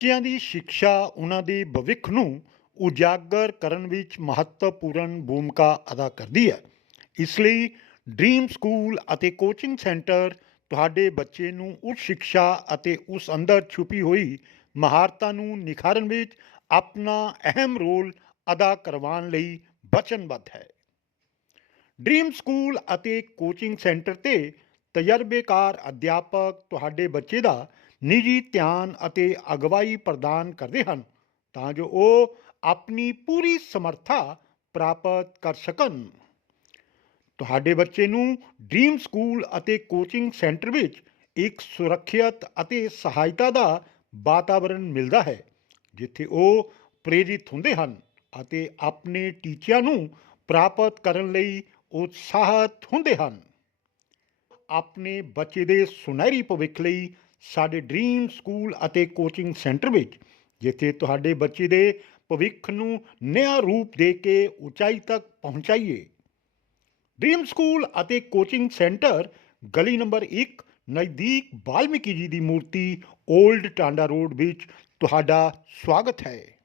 ਬੱਚਿਆਂ ਦੀ ਸਿੱਖਿਆ ਉਹਨਾਂ ਦੇ ਭਵਿੱਖ ਨੂੰ ਉਜਾਗਰ ਕਰਨ ਵਿੱਚ ਮਹੱਤਵਪੂਰਨ ਭੂਮਿਕਾ ਅਦਾ ਕਰਦੀ ਹੈ। ਇਸ ਲਈ ਡ੍ਰੀਮ ਸਕੂਲ ਅਤੇ ਕੋਚਿੰਗ ਸੈਂਟਰ ਤੁਹਾਡੇ ਬੱਚੇ ਨੂੰ ਉੱਚ ਸਿੱਖਿਆ ਅਤੇ ਉਸ ਅੰਦਰ ਛੁਪੀ ਹੋਈ ਮਹਾਰਤਾਂ ਨੂੰ ਨਿਖਾਰਨ ਵਿੱਚ ਆਪਣਾ ਅਹਿਮ ਰੋਲ ਅਦਾ ਕਰਵਾਉਣ ਲਈ ਵਚਨਬੱਧ ਹੈ। ਡ੍ਰੀਮ ਸਕੂਲ ਅਤੇ ਕੋਚਿੰਗ ਸੈਂਟਰ ਤੇ ਤਜਰਬੇਕਾਰ ਅਧਿਆਪਕ ਤੁਹਾਡੇ ਬੱਚੇ ਦਾ ਨਿੱਜੀ ਧਿਆਨ ਅਤੇ ਅਗਵਾਈ ਪ੍ਰਦਾਨ ਕਰਦੇ ਹਨ ਤਾਂ ਜੋ ਉਹ ਆਪਣੀ ਪੂਰੀ ਸਮਰੱਥਾ ਪ੍ਰਾਪਤ ਕਰ ਸਕਣ। ਤੁਹਾਡੇ ਬੱਚੇ ਨੂੰ ਡ੍ਰੀਮ ਸਕੂਲ ਅਤੇ ਕੋਚਿੰਗ ਸੈਂਟਰ ਵਿੱਚ ਇੱਕ ਸੁਰੱਖਿਅਤ ਅਤੇ ਸਹਾਇਤਾ ਦਾ ਵਾਤਾਵਰਣ ਮਿਲਦਾ ਹੈ, ਜਿੱਥੇ ਉਹ ਪ੍ਰੇਰਿਤ ਹੁੰਦੇ ਹਨ ਅਤੇ ਆਪਣੇ ਟੀਚਿਆਂ ਨੂੰ ਪ੍ਰਾਪਤ ਕਰਨ ਲਈ ਉਤਸ਼ਾਹਤ ਹੁੰਦੇ ਹਨ। ਆਪਣੇ ਬੱਚੇ ਦੇ ਸੁਨਹਿਰੀ ਭਵਿੱਖ ਲਈ ਸਾਡੇ ਡ੍ਰੀਮ ਸਕੂਲ ਅਤੇ ਕੋਚਿੰਗ ਸੈਂਟਰ ਵਿੱਚ, ਜਿੱਥੇ ਤੁਹਾਡੇ ਬੱਚੇ ਦੇ ਭਵਿੱਖ ਨੂੰ ਨਿਆ ਰੂਪ ਦੇ ਕੇ ਉਚਾਈ ਤੱਕ ਪਹੁੰਚਾਈਏ। ਡ੍ਰੀਮ ਸਕੂਲ ਅਤੇ ਕੋਚਿੰਗ ਸੈਂਟਰ, ਗਲੀ ਨੰਬਰ 1 ਨਜ਼ਦੀਕ ਬਾਲਮੀਕੀ ਜੀ ਦੀ ਮੂਰਤੀ 올ਡ ਟਾਂਡਾ ਰੋਡ ਵਿੱਚ ਤੁਹਾਡਾ ਸਵਾਗਤ ਹੈ।